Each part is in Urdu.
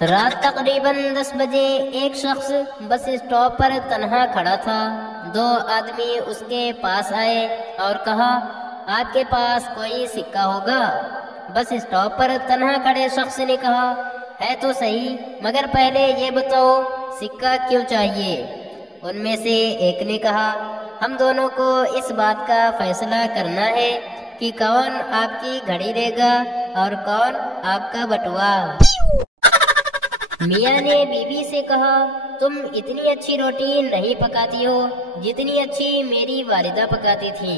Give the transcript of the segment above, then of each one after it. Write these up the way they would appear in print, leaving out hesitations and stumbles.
رات تقریباً 10 بجے ایک شخص بس اسٹاپ پر تنہا کھڑا تھا۔ 2 آدمی اس کے پاس آئے اور کہا، آپ کے پاس کوئی سکہ ہوگا؟ بس اسٹاپ پر تنہا کھڑے شخص نے کہا، ہے تو صحیح، مگر پہلے یہ بتاؤ سکہ کیوں چاہیے؟ ان میں سے ایک نے کہا، ہم دونوں کو اس بات کا فیصلہ کرنا ہے کہ کون آپ کی گھڑی دے گا اور کون آپ کا بٹوا۔ میاں نے بیوی سے کہا، تم اتنی اچھی روٹی نہیں پکاتی ہو جتنی اچھی میری والدہ پکاتی تھی۔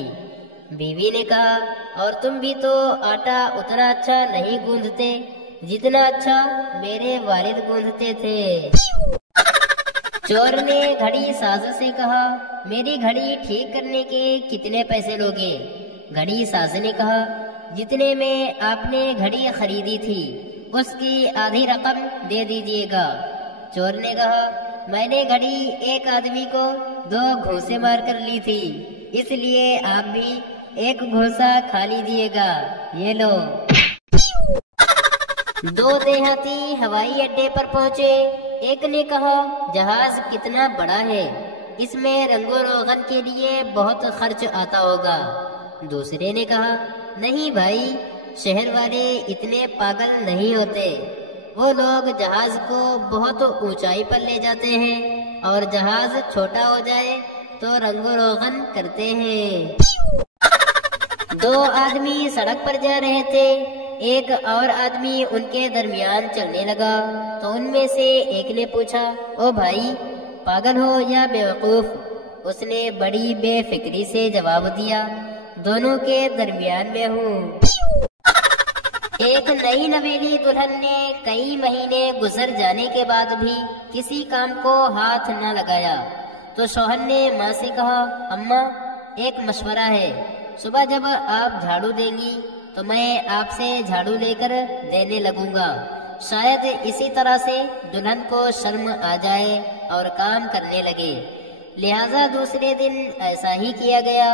بیوی نے کہا، اور تم بھی تو آٹا اتنا اچھا نہیں گوندھتے جتنا اچھا میرے والد گوندھتے تھے۔ چور نے گھڑی ساز سے کہا، میری گھڑی ٹھیک کرنے کے کتنے پیسے لوگے؟ گھڑی ساز نے کہا، جتنے میں آپ نے گھڑی خریدی تھی اس کی آدھی رقم دے دیجیے گا۔ چور نے کہا، میں نے گھڑی ایک آدمی کو 2 گھوسے مار کر لی تھی، اس لیے آپ بھی ایک گھوسا کھا لیجیے گا، یہ لو۔ 2 دیہاتی ہوائی اڈے پر پہنچے۔ ایک نے کہا، جہاز کتنا بڑا ہے، اس میں رنگ و روغن کے لیے بہت خرچ آتا ہوگا۔ دوسرے نے کہا، نہیں بھائی، شہر والے اتنے پاگل نہیں ہوتے، وہ لوگ جہاز کو بہت اونچائی پر لے جاتے ہیں اور جہاز چھوٹا ہو جائے تو رنگ و روغن کرتے ہیں۔ 2 آدمی سڑک پر جا رہے تھے، ایک اور آدمی ان کے درمیان چلنے لگا تو ان میں سے ایک نے پوچھا، او بھائی، پاگل ہو یا بیوقوف؟ اس نے بڑی بے فکری سے جواب دیا، دونوں کے درمیان میں ہوں۔ ایک نئی نویلی دلہن نے کئی مہینے گزر جانے کے بعد بھی کسی کام کو ہاتھ نہ لگایا تو شوہر نے ماں سے کہا، اماں، ایک مشورہ ہے، صبح جب آپ جھاڑو دیں گی تو میں آپ سے جھاڑو لے کر دینے لگوں گا، شاید اسی طرح سے دلہن کو شرم آ جائے اور کام کرنے لگے۔ لہذا دوسرے دن ایسا ہی کیا گیا۔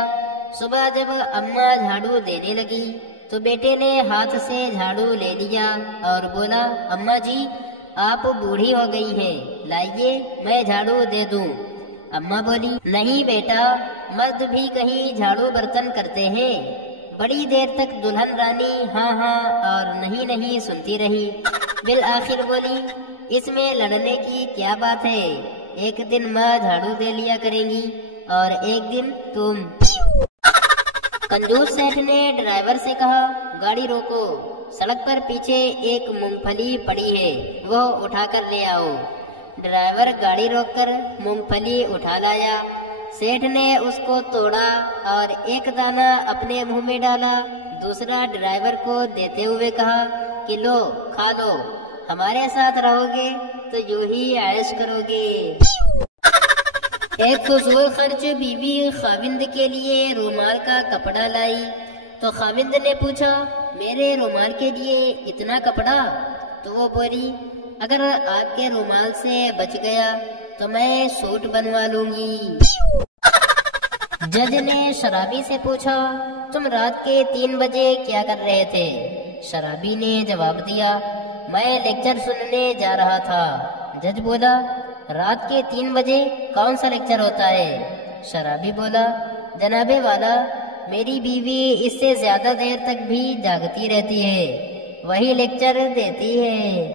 صبح جب اماں جھاڑو دینے لگی تو بیٹے نے ہاتھ سے جھاڑو لے لیا اور بولا، اماں جی، آپ بوڑھی ہو گئی ہیں، لائیے میں جھاڑو دے دوں۔ اماں بولی، نہیں بیٹا، مرد بھی کہیں جھاڑو برتن کرتے ہیں۔ بڑی دیر تک دلہن رانی ہاں ہاں اور نہیں نہیں سنتی رہی، بالآخر بولی، اس میں لڑنے کی کیا بات ہے، ایک دن ماں جھاڑو دے لیا کریں گی اور ایک دن تم۔ کنجوس سیٹھ نے ڈرائیور سے کہا، گاڑی روکو، سڑک پر پیچھے ایک مونگ پھلی پڑی ہے، وہ اٹھا کر لے آؤ۔ ڈرائیور گاڑی روک کر مونگ پھلی اٹھا لایا۔ سیٹھ نے اس کو توڑا اور ایک دانہ اپنے منہ میں ڈالا، دوسرا ڈرائیور کو دیتے ہوئے کہا کہ لو کھا لو، ہمارے ساتھ رہو گے تو یوں ہی عیش کرو گے۔ ایک فضول خرچ بیوی خاوند کے لیے رومال کا کپڑا لائی تو خاوند نے پوچھا، میرے رومال کے لیے اتنا کپڑا؟ تو وہ بولی، اگر آپ کے رومال سے بچ گیا تو میں سوٹ بنوا لوں گی۔ جج نے شرابی سے پوچھا، تم رات کے 3 بجے کیا کر رہے تھے؟ شرابی نے جواب دیا، میں لیکچر سننے جا رہا تھا۔ جج بولا، رات کے 3 بجے کون سا لیکچر ہوتا ہے؟ شرابی بولا، جناب والا، میری بیوی اس سے زیادہ دیر تک بھی جاگتی رہتی ہے، وہی لیکچر دیتی ہے۔